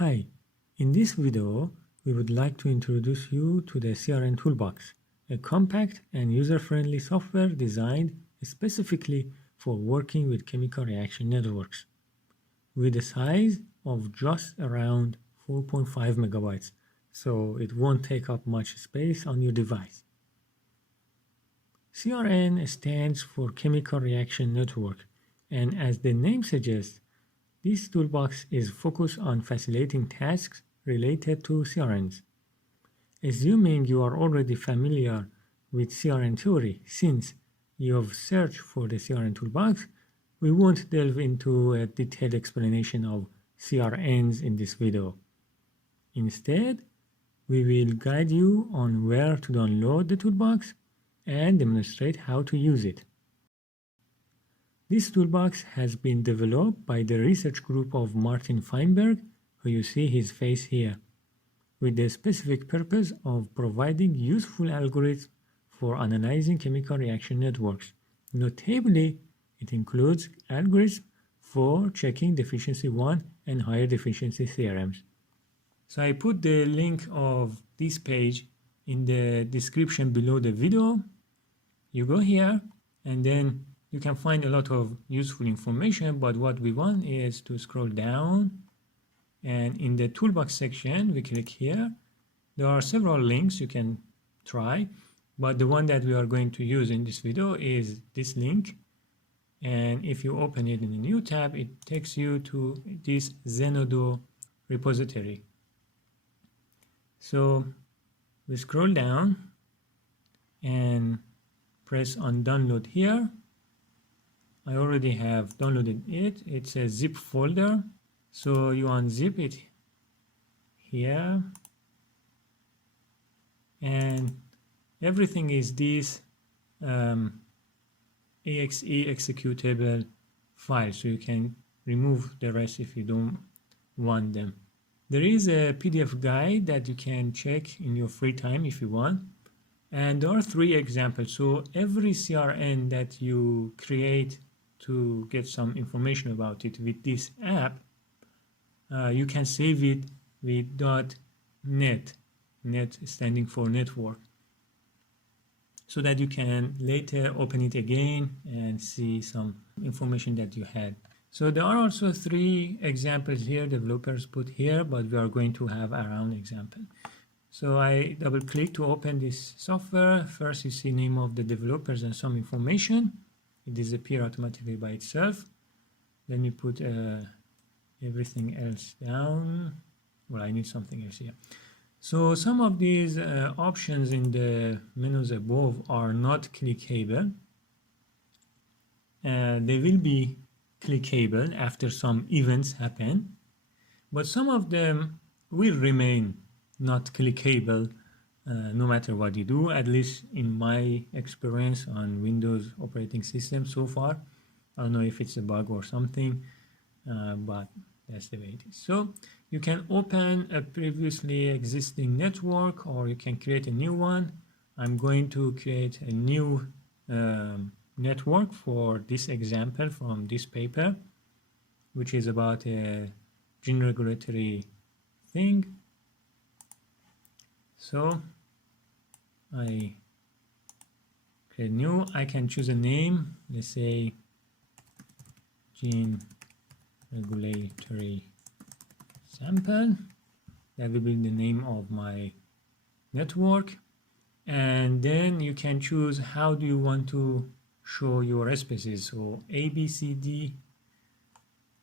Hi, in this video, we would like to introduce you to the CRN Toolbox, a compact and user-friendly software designed specifically for working with chemical reaction networks, with a size of just around 4.5 megabytes, so it won't take up much space on your device. CRN stands for Chemical Reaction Network, and as the name suggests, this toolbox is focused on facilitating tasks related to CRNs. Assuming you are already familiar with CRN theory, since you have searched for the CRN toolbox, we won't delve into a detailed explanation of CRNs in this video. Instead, we will guide you on where to download the toolbox and demonstrate how to use it. This toolbox has been developed by the research group of Martin Feinberg, who you see his face here, with the specific purpose of providing useful algorithms for analyzing chemical reaction networks. Notably, it includes algorithms for checking deficiency 1 and higher deficiency theorems. So I put the link of this page in the description below the video. You go here and then you can find a lot of useful information, but what we want is to scroll down, and in the toolbox section we click here. There are several links you can try, but the one that we are going to use in this video is this link, and if you open it in a new tab, it takes you to this Zenodo repository. So we scroll down and press on download here. I already have downloaded it. It's a zip folder, so you unzip it here, and everything is this exe executable file, so you can remove the rest if you don't want them. There is a PDF guide that you can check in your free time if you want, and there are 3 examples. So every CRN that you create to get some information about it with this app, you can save it with .net, net standing for network, so that you can later open it again and see some information that you had. So there are also 3 examples here developers put here, but we are going to have our own example. So I double click to open this software. First you see name of the developers and some information. It disappears automatically by itself. Then you put everything else down. Well, I need something else here. So some of these options in the menus above are not clickable. They will be clickable after some events happen, but some of them will remain not clickable no matter what you do, at least in my experience on Windows operating system so far. I don't know if it's a bug or something, but that's the way it is. So you can open a previously existing network, or you can create a new one. I'm going to create a new network for this example from this paper, which is about a gene regulatory thing. So I create new. I can choose a name. Let's say gene regulatory sample. That will be the name of my network. And then you can choose how do you want to show your species. So A, B, C, D,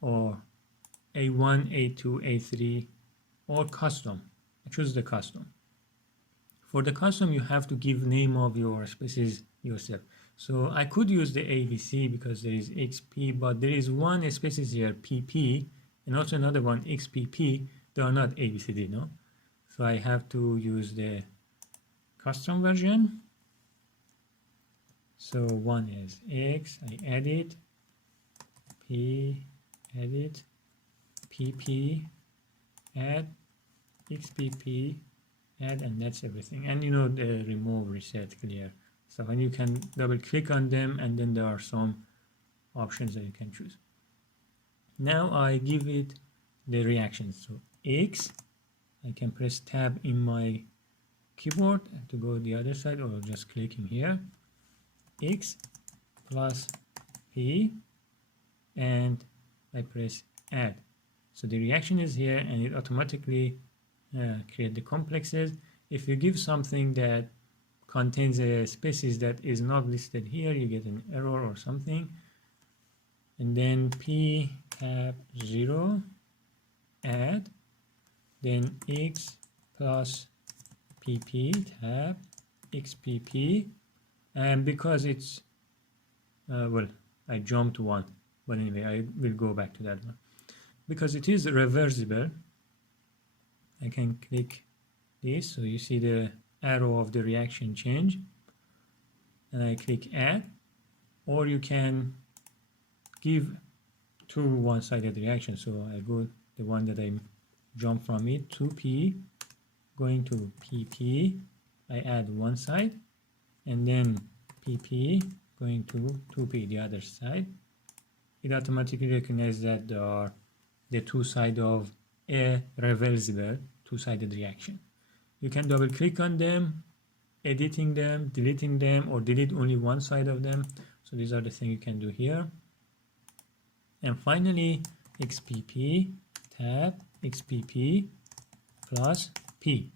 or A1, A2, A3, or custom. I choose the custom. For the custom, you have to give name of your species yourself. So I could use the ABC because there is XP, but there is one species here, PP, and also another one, XPP. They are not ABCD, no? So I have to use the custom version. So one is X, I edit, P, edit, PP, add, XPP, add, and that's everything. And you know, the remove, reset, clear stuff, and you can double click on them, and then there are some options that you can choose. Now I give it the reactions. So X, I can press tab in my keyboard to go the other side, or just clicking here, X plus P, and I press add. So the reaction is here and it automatically create the complexes. If you give something that contains a species that is not listed here, you get an error or something. And then P tab 0, add, then X plus PP tab XPP, and because it's well, I jumped one, but anyway, I will go back to that one. Because it is reversible, I can click this, so you see the arrow of the reaction change, and I click add, or you can give two one-sided reactions. So I go the one that I jump from it, 2P going to PP, I add one side, and then PP going to 2P, the other side. It automatically recognizes that there are the two sides of a reversible two-sided reaction. You can double click on them, editing them, deleting them, or delete only one side of them. So these are the things you can do here. And finally, XPP tab XPP plus P,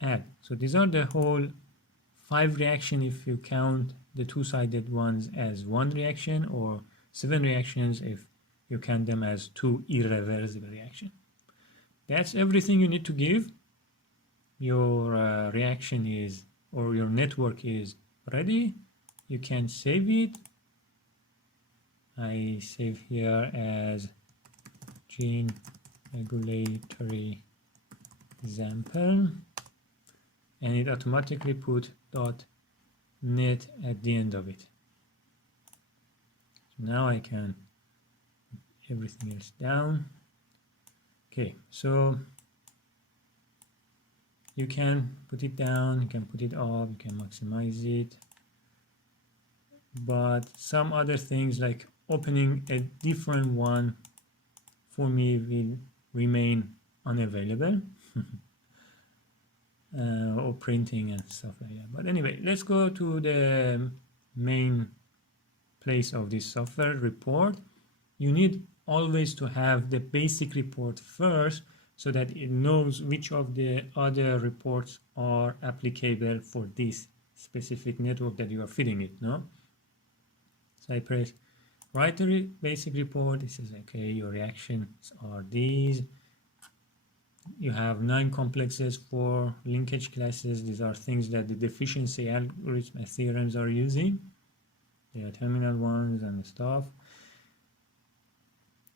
add. So these are the whole 5 reactions if you count the two-sided ones as one reaction, or 7 reactions if you count them as 2 irreversible reactions. That's everything you need to give. Your reaction is, or your network is ready. You can save it. I save here as gene regulatory example, and it automatically put .net at the end of it. So now I can put everything else down. Okay, so you can put it down, you can put it up, you can maximize it, but some other things like opening a different one for me will remain unavailable. Or printing and stuff like that. But anyway, let's go to the main place of this software, report. You need always to have the basic report first, so that it knows which of the other reports are applicable for this specific network that you are feeding it, no? So I press write the basic report. It says, okay, your reactions are these. You have 9 complexes, 4 linkage classes. These are things that the deficiency algorithm and theorems are using. They are terminal ones and stuff.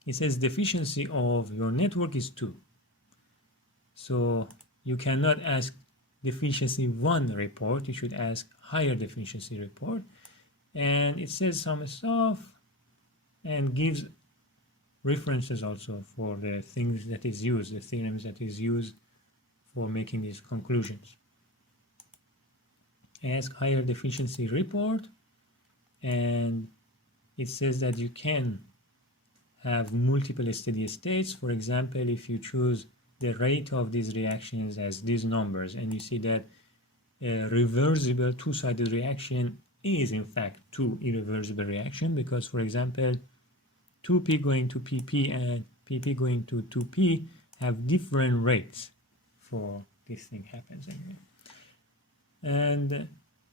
It says deficiency of your network is 2. So you cannot ask deficiency 1 report. You should ask higher deficiency report. And it says some stuff and gives references also for the things that is used, the theorems that is used for making these conclusions. Ask higher deficiency report, and it says that you can have multiple steady states. For example, if you choose the rate of these reactions as these numbers, and you see that a reversible two-sided reaction is in fact 2 irreversible reaction, because for example 2P going to PP and PP going to 2P have different rates for this thing happens anyway. And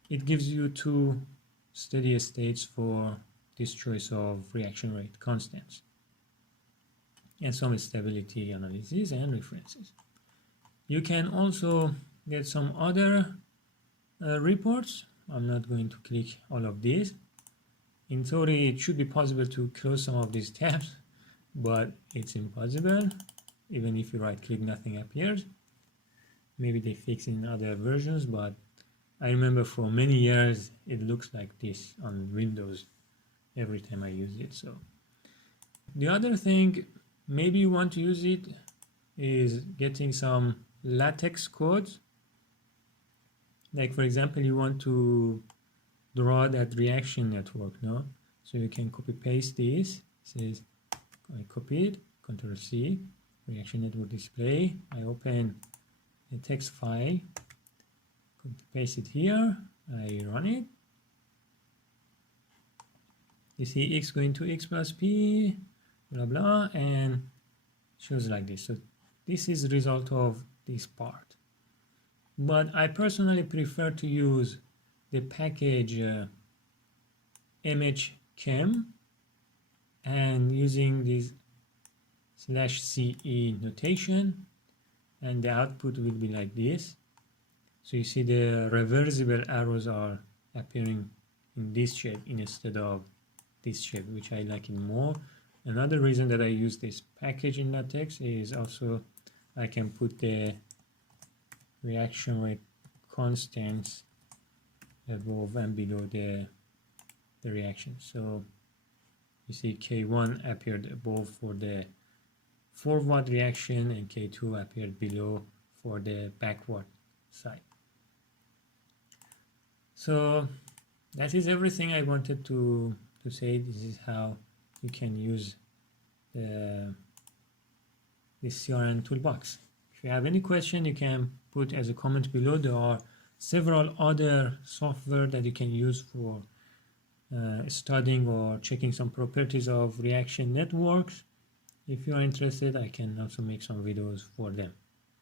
it gives you 2 steady states for this choice of reaction rate constants, and some stability analysis and references. You can also get some other reports. I'm not going to click all of these. In theory, it should be possible to close some of these tabs, but it's impossible. Even if you right click, nothing appears. Maybe they fix in other versions, but I remember for many years it looks like this on Windows every time I use it. So the other thing, maybe you want to use it, is getting some LaTeX codes. Like for example, you want to draw that reaction network, no? So you can copy paste this. It says I copy it, Control C, reaction network display. I open a text file, paste it here, I run it. You see x going to x plus p, blah blah, and shows like this. So this is the result of this part. But I personally prefer to use the package mhchem and using this /ce notation, and the output will be like this. So you see the reversible arrows are appearing in this shape instead of this shape, which I like it more. Another reason that I use this package in LaTeX is also I can put the reaction rate constants above and below the reaction. So you see K1 appeared above for the forward reaction and K2 appeared below for the backward side. So that is everything I wanted to say. This is how you can use this CRN toolbox. If you have any question, you can put as a comment below. There are several other software that you can use for studying or checking some properties of reaction networks. If you are interested, I can also make some videos for them.